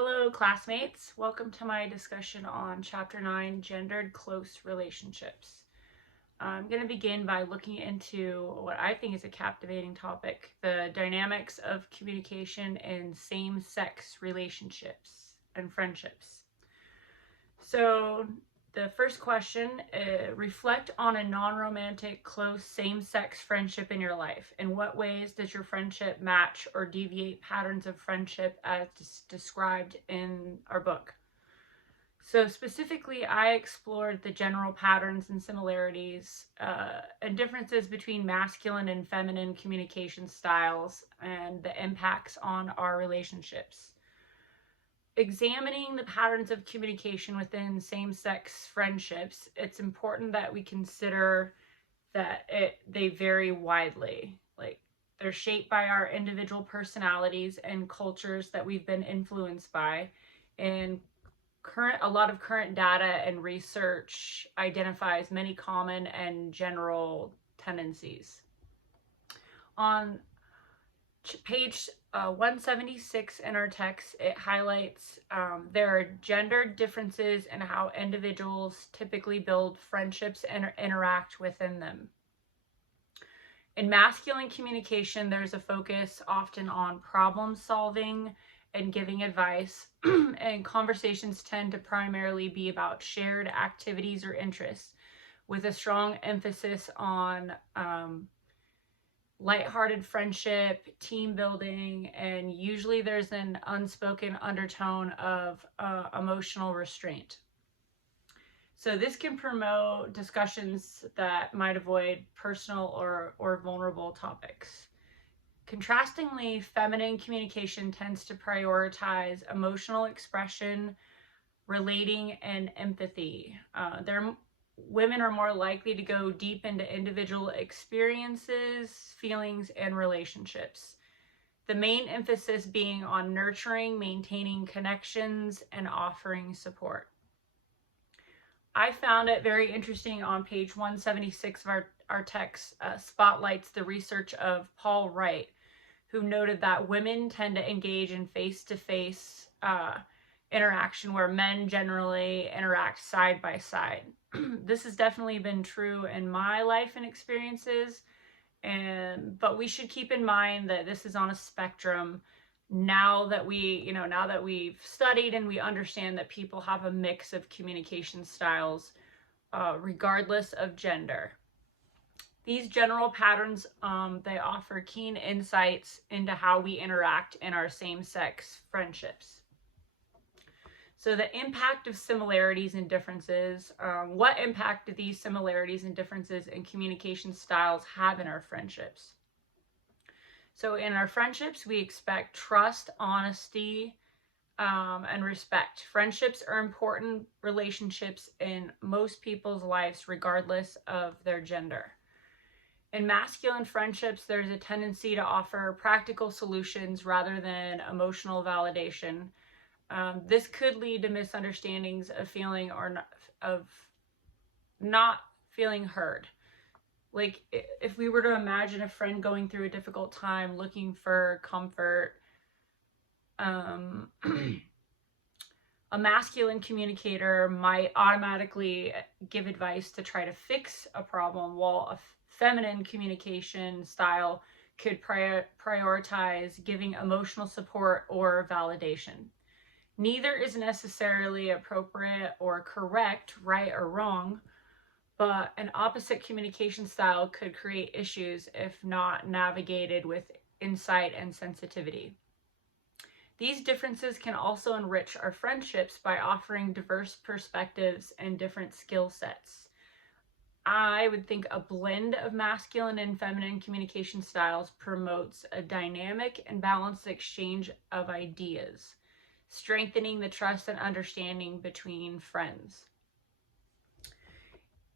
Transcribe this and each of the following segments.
Hello, classmates. Welcome to my discussion on Chapter 9, Gendered Close Relationships. I'm going to begin by looking into what I think is a captivating topic, the dynamics of communication in same-sex relationships and friendships. So the first question, reflect on a non-romantic, close, same-sex friendship in your life. In what ways does your friendship match or deviate patterns of friendship as described in our book? So specifically, I explored the general patterns and similarities and differences between masculine and feminine communication styles and the impacts on our relationships. Examining the patterns of communication within same-sex friendships, it's important that we consider that they vary widely. Like, they're shaped by our individual personalities and cultures that we've been influenced by, and a lot of current data and research identifies many common and general tendencies. On page 176 in our text, it highlights there are gender differences in how individuals typically build friendships and interact within them. In masculine communication, there's a focus often on problem solving and giving advice, and conversations tend to primarily be about shared activities or interests, with a strong emphasis on lighthearted friendship, team building, and usually there's an unspoken undertone of emotional restraint. So this can promote discussions that might avoid personal or vulnerable topics. Contrastingly, feminine communication tends to prioritize emotional expression, relating, and empathy. Women are more likely to go deep into individual experiences, feelings, and relationships. The main emphasis being on nurturing, maintaining connections, and offering support. I found it very interesting on page 176 of our text spotlights the research of Paul Wright, who noted that women tend to engage in face-to-face interaction where men generally interact side by side. This has definitely been true in my life and experiences, but we should keep in mind that this is on a spectrum. Now that we've studied and we understand that people have a mix of communication styles, regardless of gender. These general patterns, they offer keen insights into how we interact in our same-sex friendships. So the impact of similarities and differences, what impact do these similarities and differences in communication styles have in our friendships? So in our friendships, we expect trust, honesty, and respect. Friendships are important relationships in most people's lives, regardless of their gender. In masculine friendships, there's a tendency to offer practical solutions rather than emotional validation. This could lead to misunderstandings of not feeling heard. Like, if we were to imagine a friend going through a difficult time, looking for comfort, a masculine communicator might automatically give advice to try to fix a problem, while a feminine communication style could prioritize giving emotional support or validation. Neither is necessarily appropriate or correct, right or wrong, but an opposite communication style could create issues if not navigated with insight and sensitivity. These differences can also enrich our friendships by offering diverse perspectives and different skill sets. I would think a blend of masculine and feminine communication styles promotes a dynamic and balanced exchange of ideas, strengthening the trust and understanding between friends.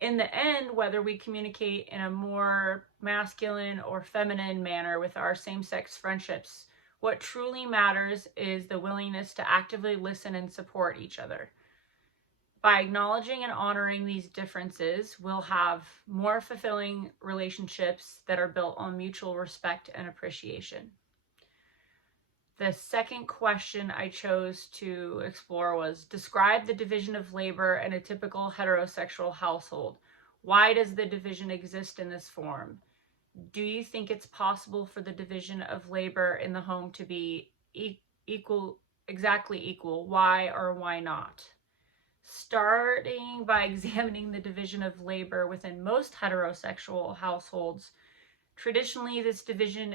In the end, whether we communicate in a more masculine or feminine manner with our same-sex friendships, what truly matters is the willingness to actively listen and support each other. By acknowledging and honoring these differences, we'll have more fulfilling relationships that are built on mutual respect and appreciation. The second question I chose to explore was, describe the division of labor in a typical heterosexual household. Why does the division exist in this form? Do you think it's possible for the division of labor in the home to be exactly equal? Why or why not? Starting by examining the division of labor within most heterosexual households, traditionally this division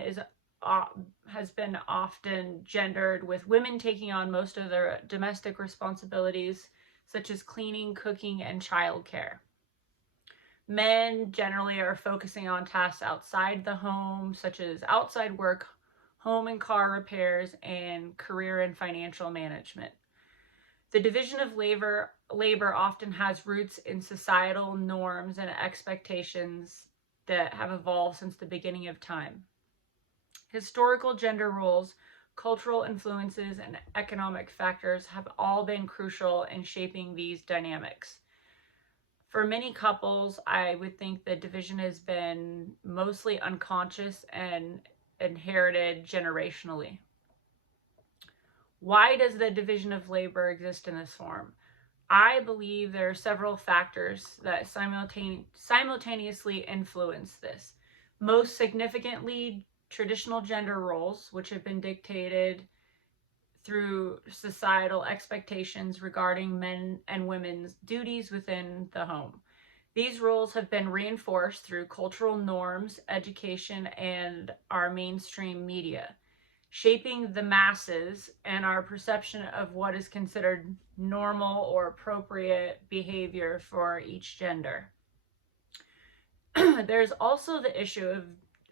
has been often gendered, with women taking on most of their domestic responsibilities, such as cleaning, cooking, and childcare. Men generally are focusing on tasks outside the home, such as outside work, home and car repairs, and career and financial management. The division of labor often has roots in societal norms and expectations that have evolved since the beginning of time. Historical gender roles, cultural influences, and economic factors have all been crucial in shaping these dynamics. For many couples, I would think the division has been mostly unconscious and inherited generationally. Why does the division of labor exist in this form? I believe there are several factors that simultaneously influence this. Most significantly, traditional gender roles, which have been dictated through societal expectations regarding men and women's duties within the home. These roles have been reinforced through cultural norms, education, and our mainstream media, shaping the masses and our perception of what is considered normal or appropriate behavior for each gender. There's also the issue of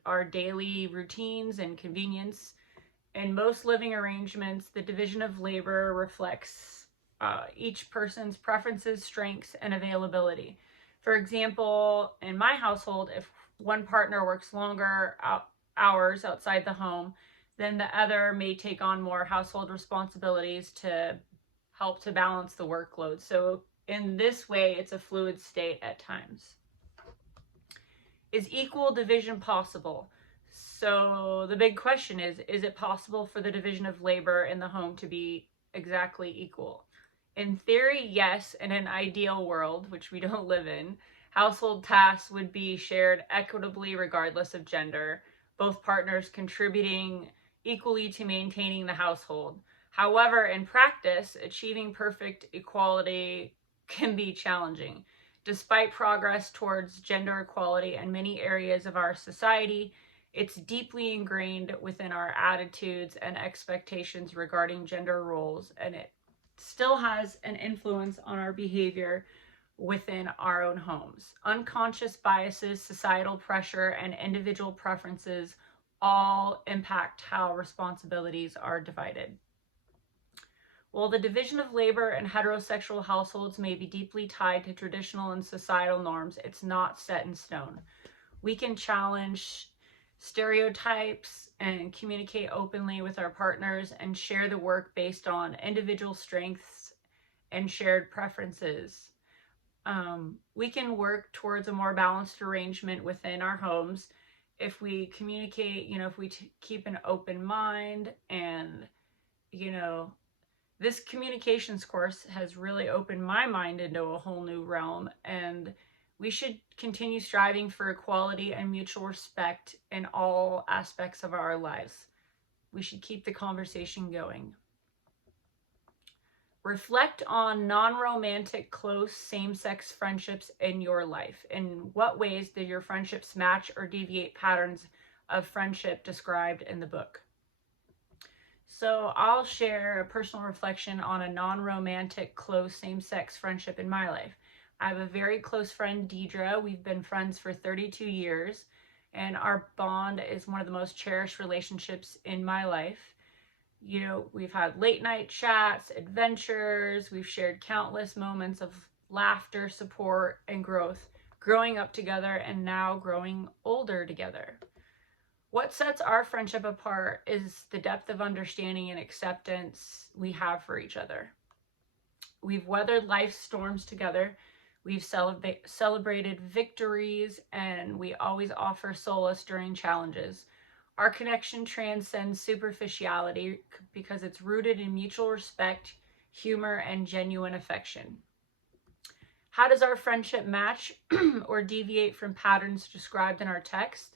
our daily routines and convenience. In most living arrangements, the division of labor reflects each person's preferences, strengths, and availability. For example, in my household, if one partner works longer hours outside the home, then the other may take on more household responsibilities to help to balance the workload. So in this way, it's a fluid state at times. Is equal division possible? So the big question is it possible for the division of labor in the home to be exactly equal? In theory, yes. In an ideal world, which we don't live in, household tasks would be shared equitably regardless of gender, both partners contributing equally to maintaining the household. However, in practice, achieving perfect equality can be challenging. Despite progress towards gender equality in many areas of our society, it's deeply ingrained within our attitudes and expectations regarding gender roles, and it still has an influence on our behavior within our own homes. Unconscious biases, societal pressure, and individual preferences all impact how responsibilities are divided. While the division of labor in heterosexual households may be deeply tied to traditional and societal norms, it's not set in stone. We can challenge stereotypes and communicate openly with our partners and share the work based on individual strengths and shared preferences. We can work towards a more balanced arrangement within our homes if we communicate, if we keep an open mind. And this communications course has really opened my mind into a whole new realm, and we should continue striving for equality and mutual respect in all aspects of our lives. We should keep the conversation going. Reflect on non-romantic, close, same-sex friendships in your life. In what ways do your friendships match or deviate patterns of friendship described in the book? So I'll share a personal reflection on a non-romantic, close, same-sex friendship in my life. I have a very close friend, Deidre. We've been friends for 32 years, and our bond is one of the most cherished relationships in my life. We've had late night chats, adventures, we've shared countless moments of laughter, support, and growth, growing up together and now growing older together. What sets our friendship apart is the depth of understanding and acceptance we have for each other. We've weathered life's storms together. We've celebrated victories, and we always offer solace during challenges. Our connection transcends superficiality because it's rooted in mutual respect, humor, and genuine affection. How does our friendship match or deviate from patterns described in our text?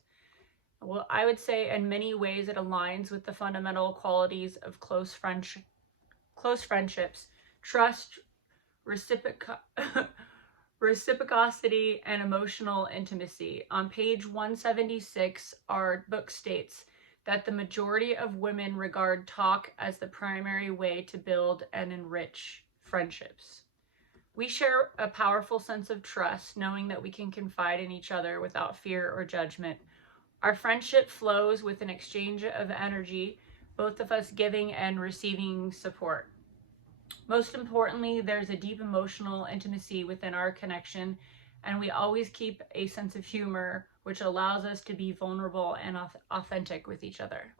Well, I would say in many ways it aligns with the fundamental qualities of close friendships: trust, reciprocity, and emotional intimacy. On page 176, our book states that the majority of women regard talk as the primary way to build and enrich friendships. We share a powerful sense of trust, knowing that we can confide in each other without fear or judgment. Our friendship flows with an exchange of energy, both of us giving and receiving support. Most importantly, there's a deep emotional intimacy within our connection, and we always keep a sense of humor, which allows us to be vulnerable and authentic with each other.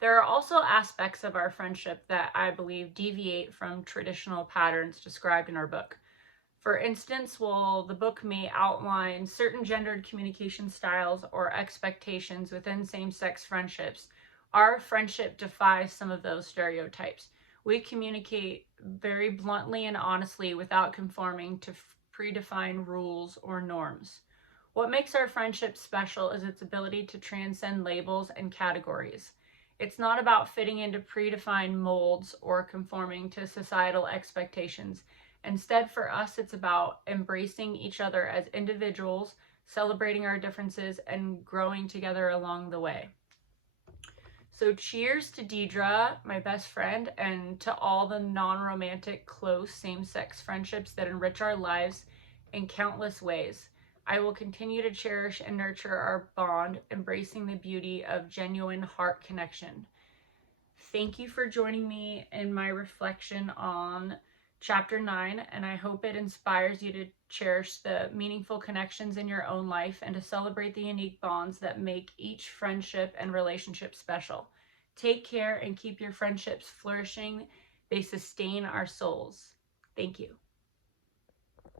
There are also aspects of our friendship that I believe deviate from traditional patterns described in our book. For instance, while the book may outline certain gendered communication styles or expectations within same-sex friendships, our friendship defies some of those stereotypes. We communicate very bluntly and honestly without conforming to predefined rules or norms. What makes our friendship special is its ability to transcend labels and categories. It's not about fitting into predefined molds or conforming to societal expectations. Instead, for us, it's about embracing each other as individuals, celebrating our differences, and growing together along the way. So cheers to Deidre, my best friend, and to all the non-romantic, close, same-sex friendships that enrich our lives in countless ways. I will continue to cherish and nurture our bond, embracing the beauty of genuine heart connection. Thank you for joining me in my reflection on Chapter 9, and I hope it inspires you to cherish the meaningful connections in your own life and to celebrate the unique bonds that make each friendship and relationship special. Take care and keep your friendships flourishing. They sustain our souls. Thank you.